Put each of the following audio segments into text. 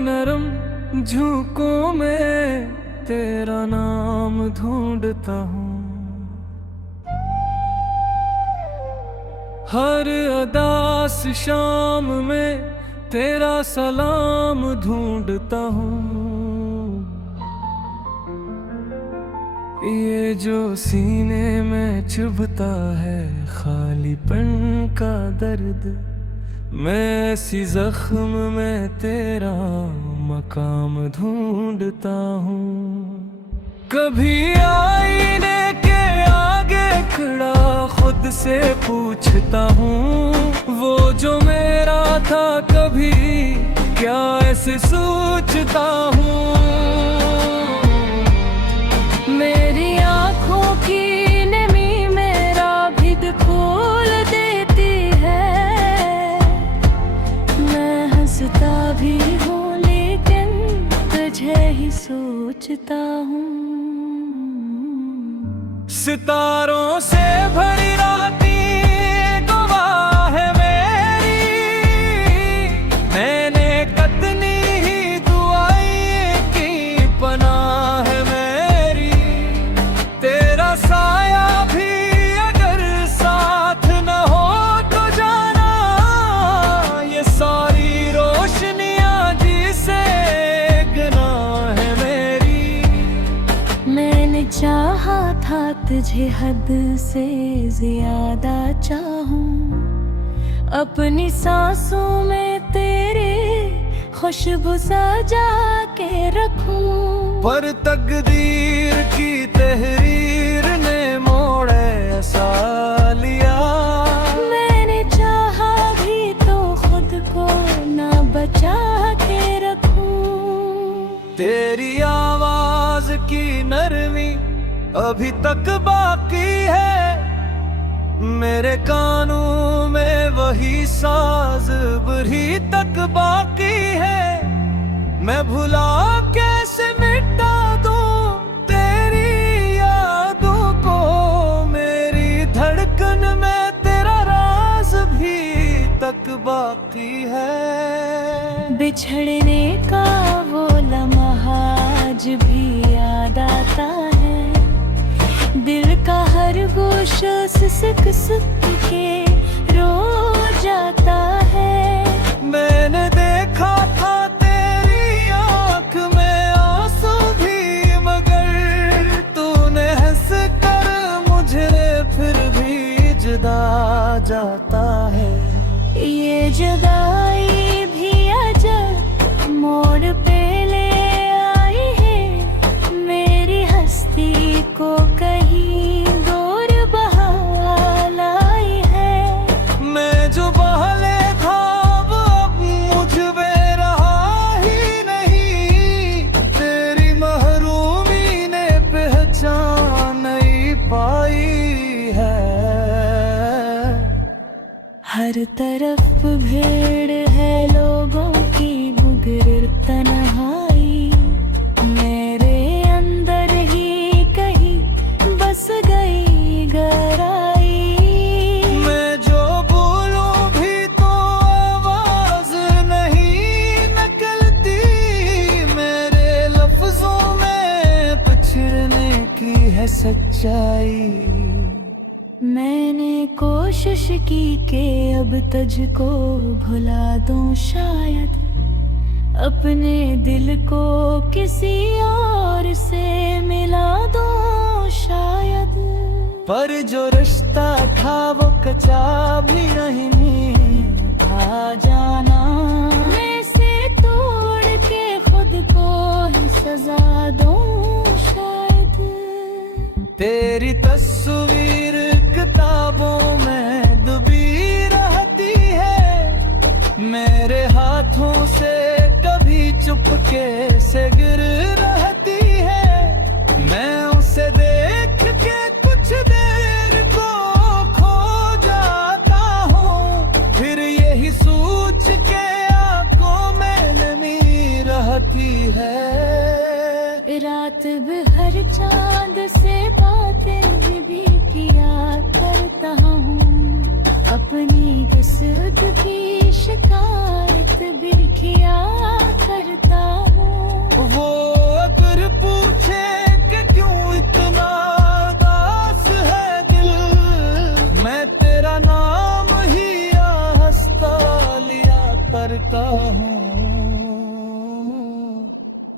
नरम झोंकों में तेरा नाम ढूंढता हूँ। हर अदास शाम में तेरा सलाम ढूंढता हूँ। ये जो सीने में चुभता है खालीपन का दर्द, मैं ऐसी जख्म में तेरा मकाम ढूंढता हूँ। कभी आईने के आगे खड़ा खुद से पूछता हूँ, वो जो मेरा था कभी क्या ऐसे सोचता हूँ। मेरी आँखों की नमी मेरा भिद खोल देती है। मैं हंसता भी हूँ लेकिन तुझे ही सोचता हूँ। सितारों से भरी रातें गवाह है मेरी, मैंने कतनी ही दुआएं की पनाह है मेरी। तेरा साया भी अगर साथ न हो तो जाना, ये सारी रोशनियां जिसे गुनाह है मेरी। मैंने चाहा था तुझे हद से ज्यादा चाहूं, अपनी सांसों में तेरे खुशबू सजा के रखूं। पर तकदीर की तहरीर ने मोड़ ऐसा लिया, मैंने चाहा भी तो खुद को ना बचा के रखूं। तेरी आवाज की नरमी अभी तक बाकी है, मेरे कानों में वही साज अभी तक बाकी है। मैं भुला कैसे मिटा दूं तेरी यादों को, मेरी धड़कन में तेरा राज भी तक बाकी है। बिछड़ने का वो लम्हा आज भी याद आता है, दिल का हर गोशा सिसक सिसक के रो जाता है। मैंने देखा था तेरी आँख में आंसू भी, मगर तूने हंस कर मुझे फिर भी जुदा जाता है। ये जुदाई भी अजब मोड़ पे ले आई है, मेरी हस्ती को कहीं दूर बहा लाई है। मैं जो बहले था वो अब मुझ में रहा ही नहीं, तेरी महरूमी ने पहचान नहीं पाई है। हर तरफ भीड़ है लोगों की मुगर तन्हाई, मेरे अंदर ही कहीं बस गई गहराई। मैं जो बोलूं भी तो आवाज नहीं निकलती, मेरे लफ्जों में पछड़ने की है सच्चाई। मैंने कोशिश की कि अब तुझको भुला दूं शायद, अपने दिल को किसी और से मिला दूं शायद। पर जो रिश्ता था वो कच्चा भी नहीं था जाना, मैं से तोड़ के खुद को ही सजा दूं शायद। तेरी तस्वीर किताबों में डूबी रहती है, मेरे हाथों से कभी चुपके से गिर रहती है। मैं उसे देख के कुछ देर को खो जाता हूँ, फिर यही सोच के आंखों में नमी रहती है। रात भर चांद से बातें भी किया करता हूँ, अपनी किस्मत की शिकायत भी किया करता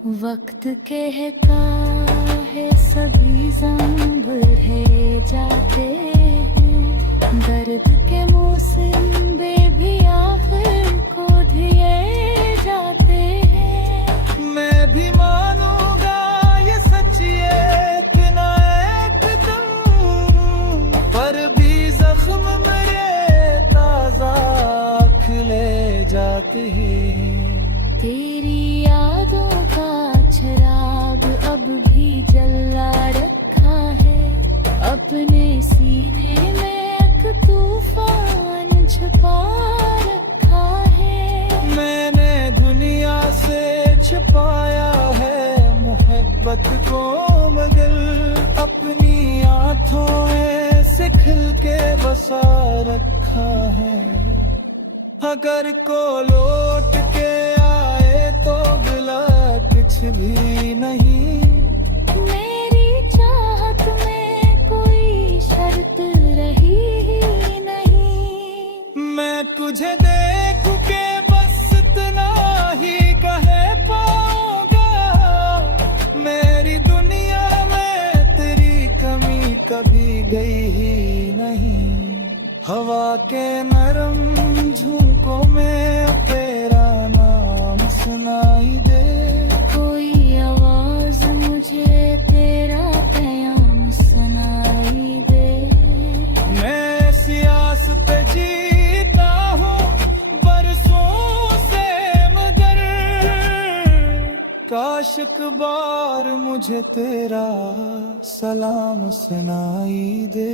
वक्त कहता है सभी ज़ंब बढ़े जाते हैं, दर्द के मौसम भी आखिर को दिए जाते हैं। मैं भी मानूंगा ये सच एक ना एक दिन, पर भी जख्म मेरे ताजा खिले जाते हैं। तेरी यादों का चिराग अब भी जला रखा है, अपने सीने में एक तूफान छुपा रखा है। मैंने दुनिया से छुपाया है मोहब्बत को, मगर अपनी आँखों में से खिल के बसा रखा है। अगर को लौट के आए तो गिला कुछ भी नहीं, मेरी चाहत में कोई शर्त रही ही नहीं। मैं तुझे देख के बस इतना ही कह पाऊंगा, मेरी दुनिया में तेरी कमी कभी गई ही नहीं। हवा के नरम झोंकों में तेरा नाम सुनाई दे, कोई आवाज मुझे तेरा प्याम सुनाई दे। मैं सियास पे जीता हूँ बरसों से, मगर काश एक बार मुझे तेरा सलाम सुनाई दे।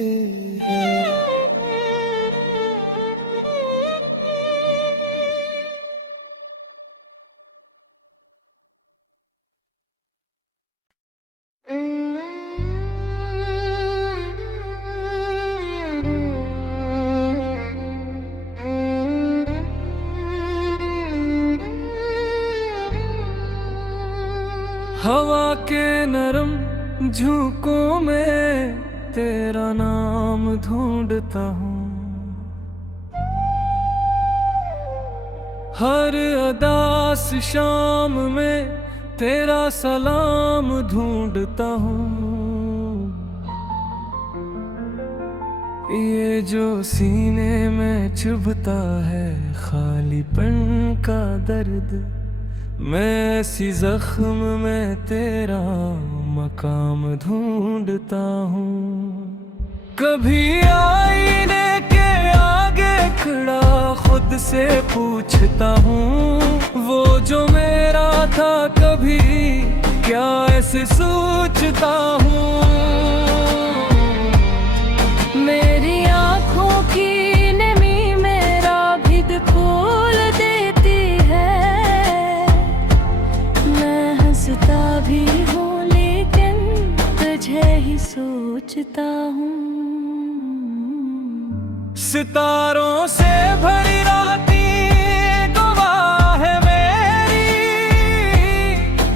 हवा के नरम झोंकों में तेरा नाम ढूंढता हूँ, हर अदास शाम में तेरा सलाम ढूंढता हूँ। ये जो सीने में चुभता है खालीपन का दर्द, मैं ऐसी जख्म में तेरा मकाम ढूंढता हूँ। कभी आईने के आगे खड़ा खुद से पूछता हूँ, वो जो मेरा था कभी क्या ऐसे सोचता हूँ। मेरी आँखों की नमी मेरा भिद खोल देती है, मैं हंसता भी हूँ लेकिन तुझे ही सोचता हूँ। सितारों से भरी रातें गवाह है मेरी,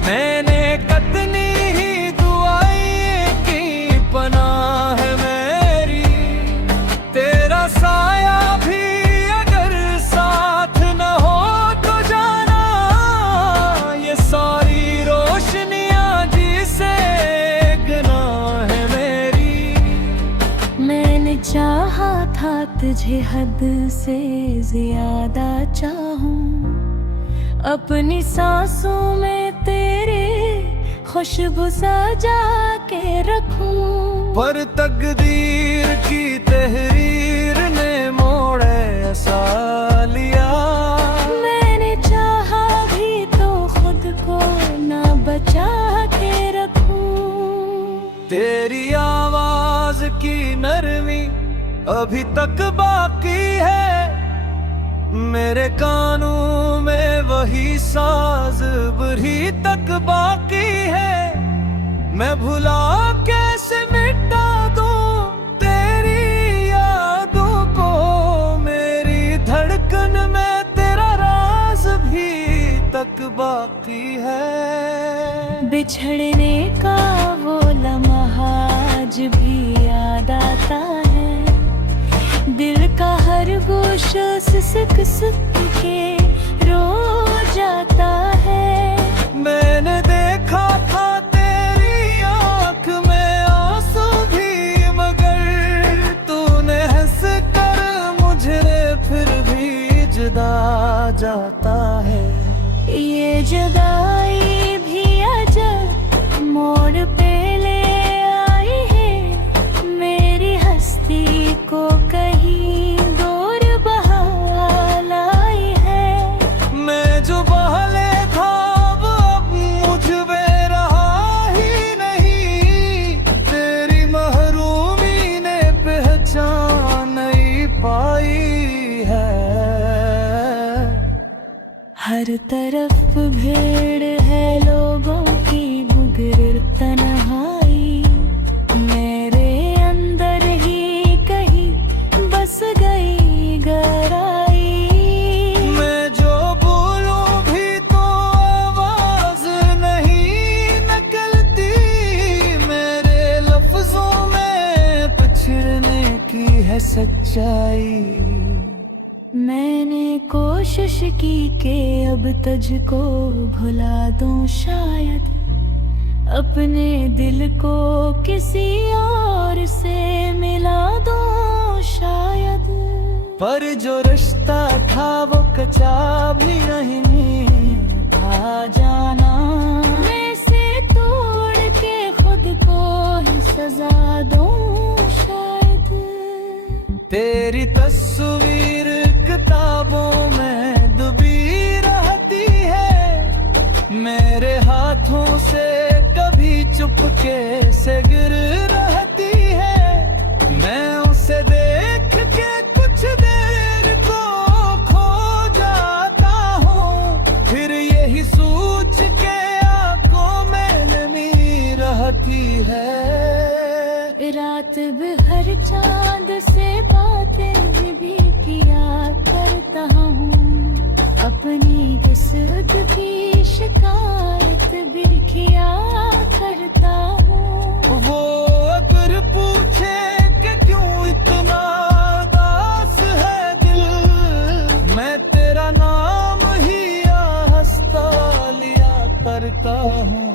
मैंने कतनी ही दुआएं की पनाह है मेरी। तेरा साया भी अगर साथ न हो तो जाना, ये सारी रोशनियां जिसे गुनाह है मेरी। मैंने चाहा था तुझे हद से ज्यादा चाहूं, अपनी सांसों में तेरे खुशबू सजा के रखूं। पर तकदीर की तहरीर ने मोड़ ऐसा लिया, मैंने चाहा भी तो खुद को ना बचा के रखूं। तेरी आवाज की नरमी अभी तक बाकी है, मेरे कानों में वही साज बुरी तक बाकी है। मैं भुला कैसे मिटा दूं तेरी यादों को, मेरी धड़कन में तेरा राज भी तक बाकी है। बिछड़ने का वो लम्हा आज भी याद आता है, दिल का हर गोशा सिसक सिसक के रो जाता है। मैंने हर तरफ भीड़ है लोगों की, मुगरिर तन्हाई मेरे अंदर ही कहीं बस गई गहराई। मैं जो बोलूं भी तो आवाज नहीं निकलती, मेरे लफ्जों में पछड़ने की है सच्चाई। मैंने कोशिश की कि अब तुझको भुला दूं, शायद अपने दिल को किसी और से मिला दूं शायद। पर जो रिश्ता था वो कच्चा भी नहीं था जाना, मैं से तोड़ के खुद को ही सजा दूं शायद। तेरी तस्वीर किताबों में डूबी रहती है, मेरे हाथों से कभी चुपके से गिर रहती है। मैं उसे देख के कुछ देर को खो जाता हूँ, फिर यही सोच के आंखों में नमी रहती है। रात भर चांद से बातें भी किया करता हूँ, अपनी किस्मत की शिकायत भी किया करता हूँ। वो अगर पूछे कि क्यों इतना उदास है दिल, मैं तेरा नाम ही हंसता लिया करता हूँ।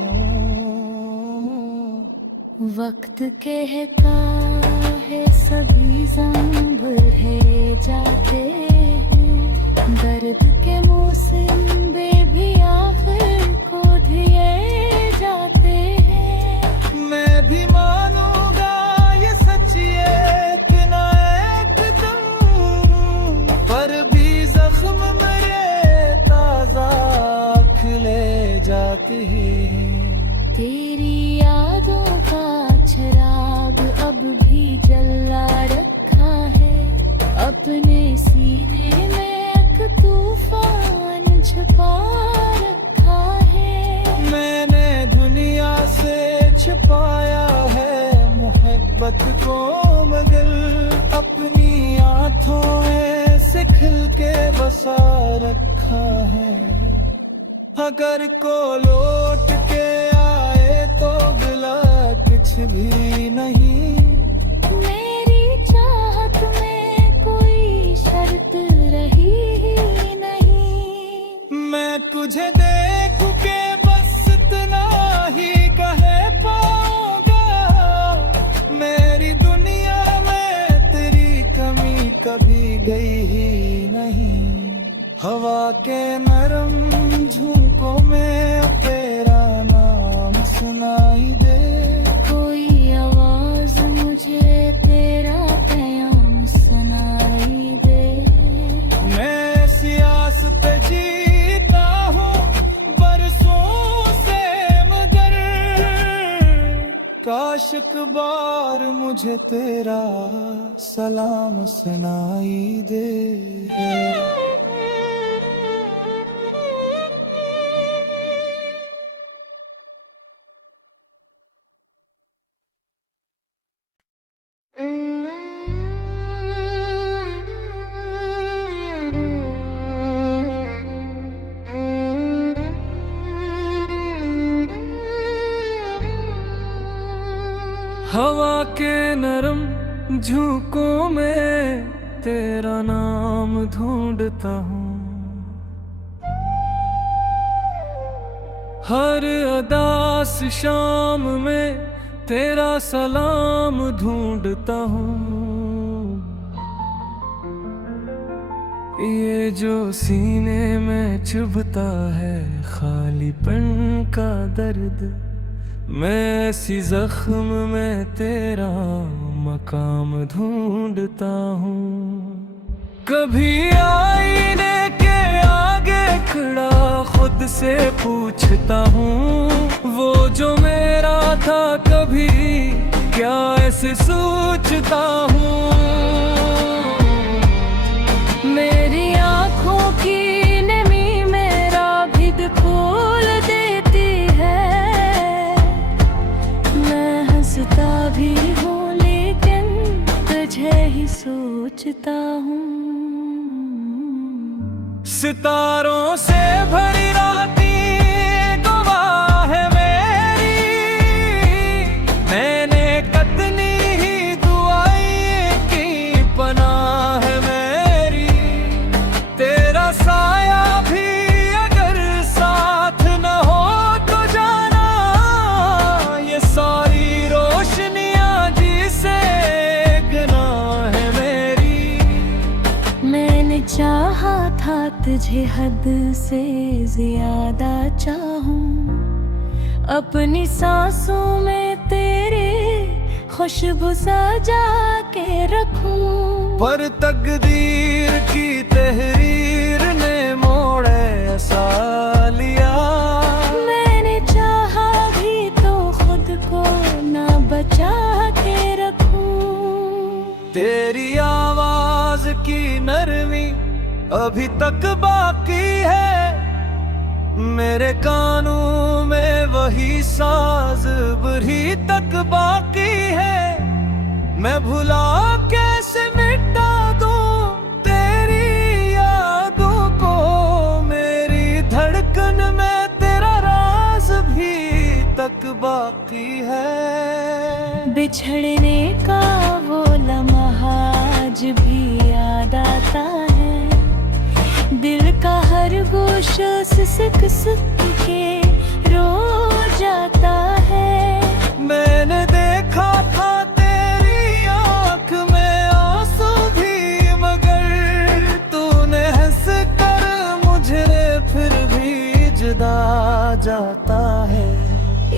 वक्त कहता है सभी ज़ंब है जाते हैं, दर्द के मौसम भी आखिर को दिए जाते हैं। मैं भी मानूंगा ये सच एक ना एक दिन, पर भी जख्म मेरे ताजा खिले जाते हैं। तेरी यादों का चिराग अब भी जला रखा है, अपने सीने में एक तूफान छुपा रखा है। मैंने दुनिया से छुपाया है मोहब्बत को, मगर अपनी आंखों में से खिल के बसा रखा है। अगर को लौट के आए तो गिला कुछ भी नहीं, मेरी चाहत में कोई शर्त रही ही नहीं। मैं तुझे देख के बस इतना ही कह पाऊंगा, मेरी दुनिया में तेरी कमी कभी गई ही नहीं। हवा के नरम झोंकों में तेरा नाम सुनाई दे, कोई आवाज मुझे तेरा प्याम सुनाई दे। मैं सियास पे जीता हूँ बरसों से, मगर काश एक बार मुझे तेरा सलाम सुनाई दे। हवा के नरम झोंकों में तेरा नाम ढूंढता हूँ, हर अदास शाम में तेरा सलाम ढूंढता हूँ। ये जो सीने में चुभता है खालीपन का दर्द, मैं ऐसी जख्म में तेरा मकाम ढूंढता हूँ। कभी आईने के आगे खड़ा खुद से पूछता हूँ, वो जो मेरा था कभी क्या ऐसे सोचता हूँ। मेरी आँखों की नमी मेरा सोचता भी हूँ लेकिन तुझे ही सोचता हूँ। सितारों से भरी रातें गवाह है मेरी, मैंने कतनी ही दुआएं की पनाह है मेरी। तेरा साया भी अगर साथ न हो तो जाना, ये सारी रोशनियां जिसे गुनाह है मेरी। मैंने चाहा था तुझे हद से ज्यादा चाहूं, अपनी सांसों में तेरे खुशबू सजा के रखूं। पर तकदीर की तहरीर ने मोड़ ऐसा लिया, मैंने चाहा भी तो खुद को ना बचा के रखूं। तेरी आवाज की नरमी अभी तक बाकी है, मेरे कानों में वही साज अभी तक बाकी है। मैं भुला कैसे मिटा दूं तेरी यादों को, मेरी धड़कन में तेरा राज भी तक बाकी है। बिछड़ने का वो लम्हा आज भी याद आता है, दिल का हर गोशा सिसक के रो जाता है। मैंने देखा था तेरी आँख में आंसू भी, मगर तूने हंस कर मुझे फिर भी जुदा जाता है।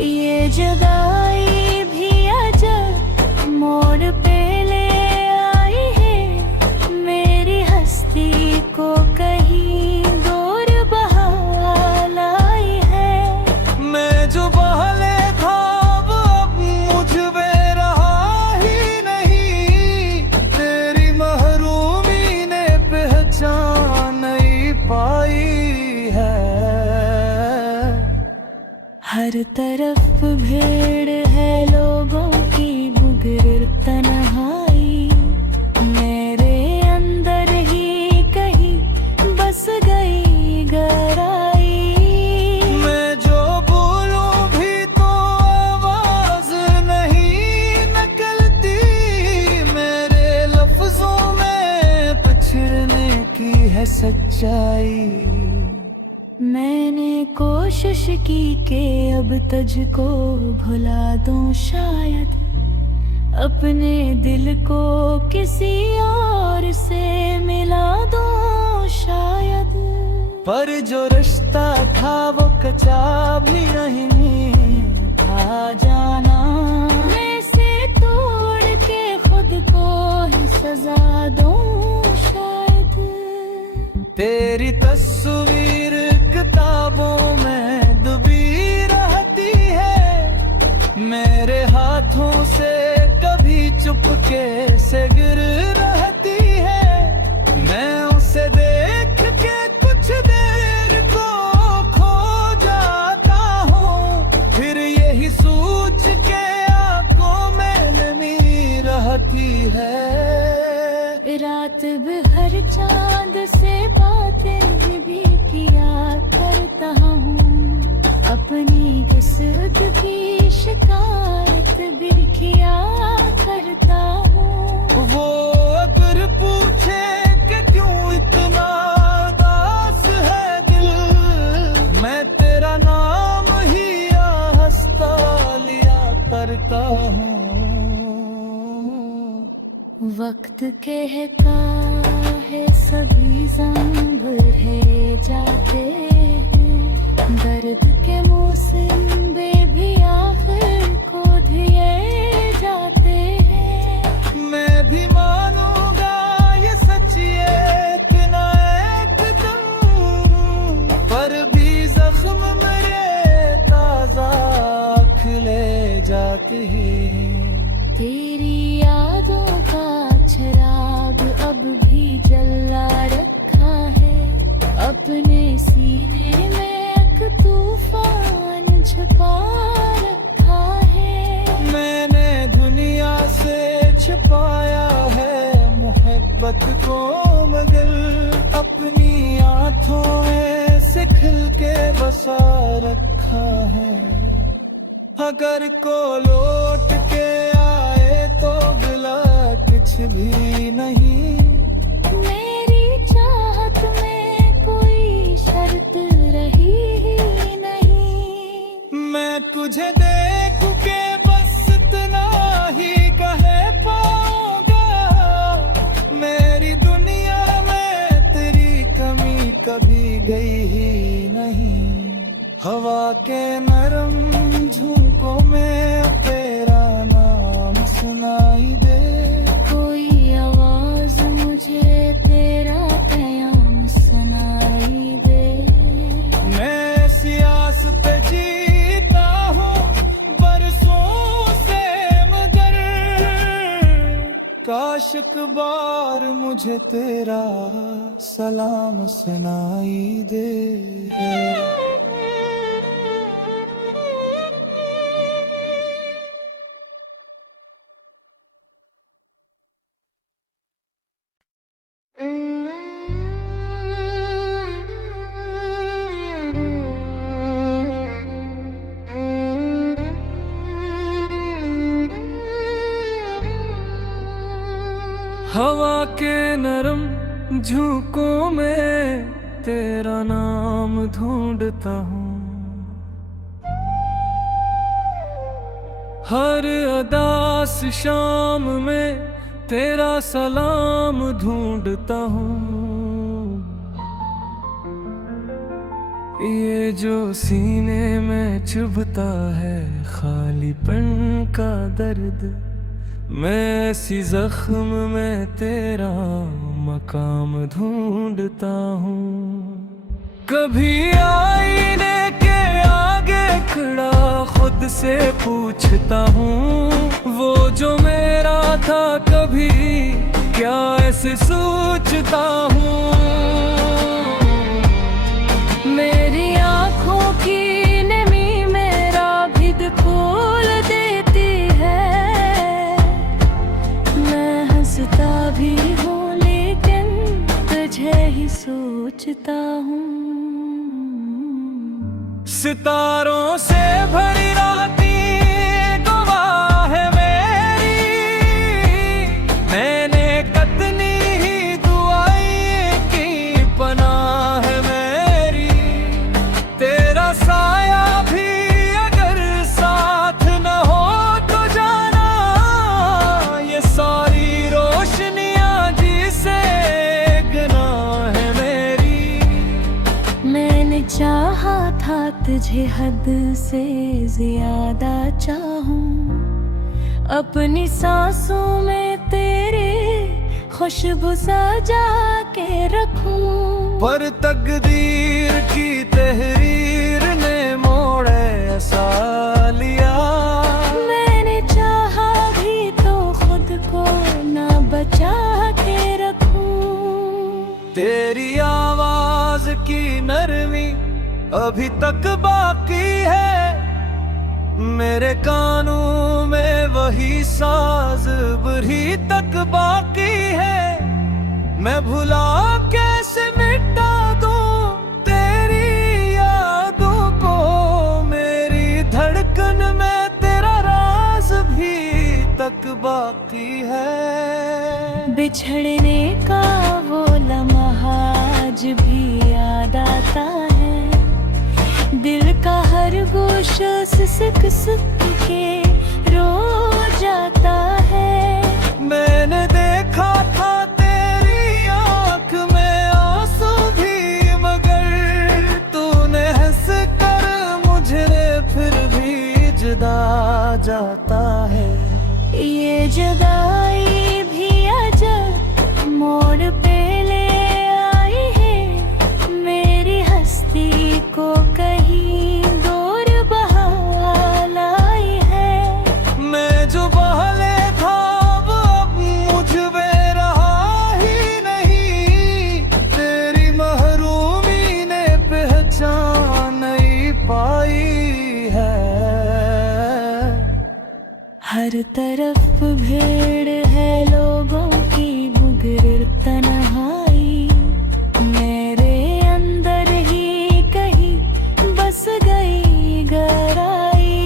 ये जुदाई भी अजब मोड़ पे ले आई है, मेरी हस्ती को कहीं दूर बहा लाई है। मैं जो बहले था वो अब मुझ में रहा ही नहीं, तेरी महरूमी ने पहचान नहीं पाई है। हर तरफ भीड़ है लोगों की मुगर तन्हाई, मेरे अंदर ही कहीं बस गई गहराई। मैं जो बोलूं भी तो आवाज नहीं निकलती, मेरे लफ्जों में पछड़ने की है सच्चाई। मैंने कोशिश की कि अब तुझको भुला दूं शायद, अपने दिल को किसी और से मिला दूं शायद। पर जो रिश्ता था वो कचा भी नहीं था जाना, मैं से तोड़ के खुद को ही सजा दूं शायद। तेरी तस्वीर किताबों में डूबी रहती है, मेरे हाथों से कभी चुपके से गिर रहती है। मैं उसे देख के कुछ देर को खो जाता हूँ, फिर यही सोच के आंखों में नमी रहती है। रात भर चांद से बातें भी किया करता हूँ, अपनी किस्मत की शिकायत भी किया करता हूँ। वो अगर पूछे कि क्यों इतना उदास है दिल, मैं तेरा नाम ही हंसता लिया करता हूँ। वक्त कहता है सभी ज़ंबरे जाते हैं, दर्द के मौसम भी आखिर खो दिए जाते हैं। मैं भी मानूंगा ये सच एक ना एक दिन, पर भी जख्म मेरे ताजा खिले जाते हैं। तेरी यादों का चिराग अब भी जला रखा है, अपने सीने में एक तूफान छुपा रखा है। मैंने अगर को लौट के आए तो गिला कुछ भी नहीं। मेरी चाहत में कोई शर्त रही ही नहीं। मैं तुझे देख के बस इतना ही कह पाऊंगा, मेरी दुनिया में तेरी कमी कभी गई ही नहीं। हवा के नरम झोंकों में तेरा नाम सुनाई दे, कोई आवाज मुझे तेरा प्याम सुनाई दे। मैं सियास पे जीता हूँ बरसों से, मगर काश एक बार मुझे तेरा सलाम सुनाई दे। हवा के नरम झोंकों में तेरा नाम ढूंढता हूँ, हर अदास शाम में तेरा सलाम ढूंढता हूँ। ये जो सीने में चुभता है खालीपन का दर्द, मैं ऐसी जख्म में तेरा मकाम ढूंढता हूँ। कभी आईने के आगे खड़ा खुद से पूछता हूँ, वो जो मेरा था कभी क्या ऐसे सोचता हूँ। मेरी आँखों की नमी मेरा भिद खोल देती है। मैं हंसता भी हूँ लेकिन तुझे ही सोचता हूँ। सितारों से भरी रातें गवाह है मेरी, मैंने कतनी ही दुआएं की पनाह है मेरी। तेरा साया भी अगर साथ न हो तो जाना, ये सारी रोशनियां जिसे गुनाह है मेरी। मैंने चाहा था तुझे हद से ज्यादा चाहूं, अपनी सांसों में तेरे खुशबू सजा के रखूं। पर तकदीर की तहरीर ने मोड़ ऐसा लिया, मैंने चाहा भी तो खुद को ना बचा के रखूं। तेरी आवाज की नरमी अभी तक बाकी है, मेरे कानों में वही साज अभी तक बाकी है। मैं भुला कैसे मिटा दूं तेरी यादों को, मेरी धड़कन में तेरा राज भी तक बाकी है। बिछड़ने का वो लम्हा आज भी याद आता है, दिल का हर गोशा सिसक सिसक के रो जाता है। मैंने देखा था तेरी आँख में आंसू भी, मगर तूने हंस कर मुझे फिर भी जुदा जाता है। ये जुदाई भी अजब मोड़ पे ले आई है, मेरी हस्ती को कहीं दूर बहा लाई है। मैं जो बहले था वो अब मुझ में रहा ही नहीं, तेरी महरूमी ने पहचान नहीं पाई है। हर तरफ भीड़ है लोगों की मुगर तन्हाई, मेरे अंदर ही कहीं बस गई गहराई।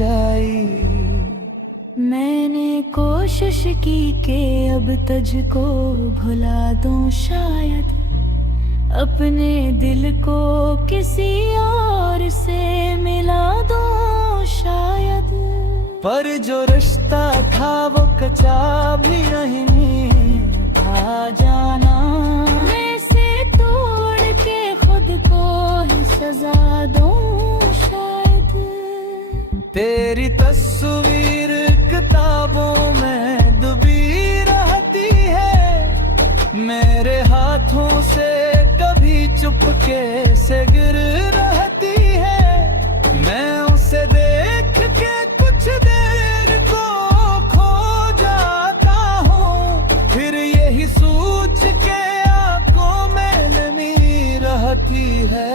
सच्चाई। मैंने कोशिश की कि अब तुझको भुला दूं, शायद अपने दिल को किसी और से मिला दूं, शायद। पर जो रिश्ता था वो कच्चा भी नहीं था जाना। मैं से तोड़ के खुद को ही सजा दूं, शायद। तेरी तस्वीर किताबों में डूबी रहती है, मेरे हाथों से कभी चुपके से गिर रहती है। मैं उसे देख के कुछ देर को खो जाता हूँ, फिर यही सोच के आंखों में नमी रहती है।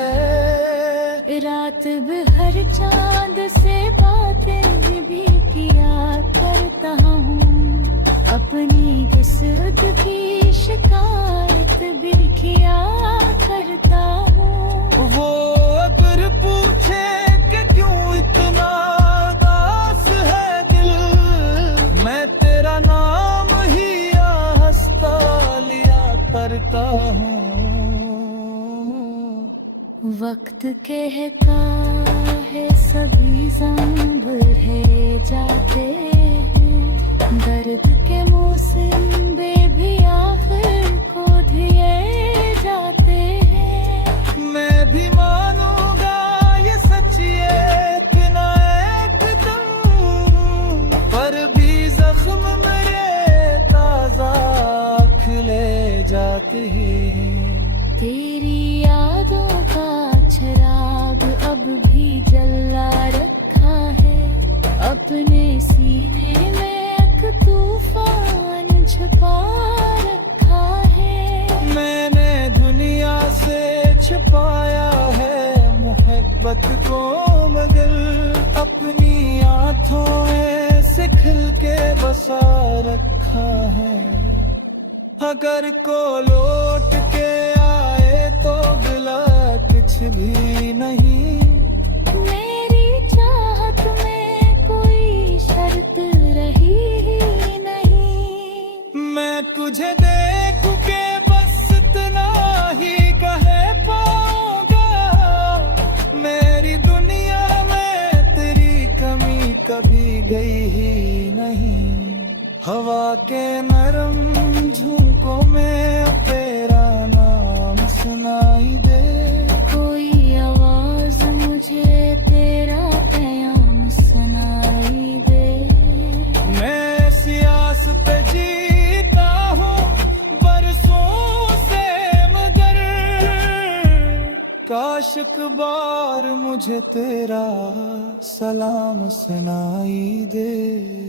रात भर चांद से बातें भी किया करता हूँ, अपनी किस्मत की शिकायत भी किया करता हूँ। वो अगर पूछे कि क्यों इतना उदास है दिल, मैं तेरा नाम ही हंसता लिया करता हूँ। वक्त कहता है सभी ज़ंब रह जाते हैं, दर्द के मौसम भी आखिर को दिए जाते हैं। मैं भी मानूंगा ये सच, ये इतना एक दम, पर भी जख्म मेरे ताजा खिले जाते हैं। तेरी यादों का चिराग अब भी जला रखा है, अपने सीने में एक तूफान छुपा रखा है। मैंने दुनिया से छुपाया है मोहब्बत को, मगर अपनी आंखों में से खिल के बसा रखा है। अगर को लौट के आए तो गिला कुछ भी नहीं। मेरी चाहत में कोई शर्त रही ही नहीं। मैं तुझे देख के बस इतना ही कह पाऊंगा, मेरी दुनिया में तेरी कमी कभी गई ही नहीं। हवा के नरम झोंकों में तेरा नाम सुनाई दे, कोई आवाज मुझे तेरा प्याम सुनाई दे। मैं सियास पे जीता हूँ बरसों से, मगर काश एक बार मुझे तेरा सलाम सुनाई दे।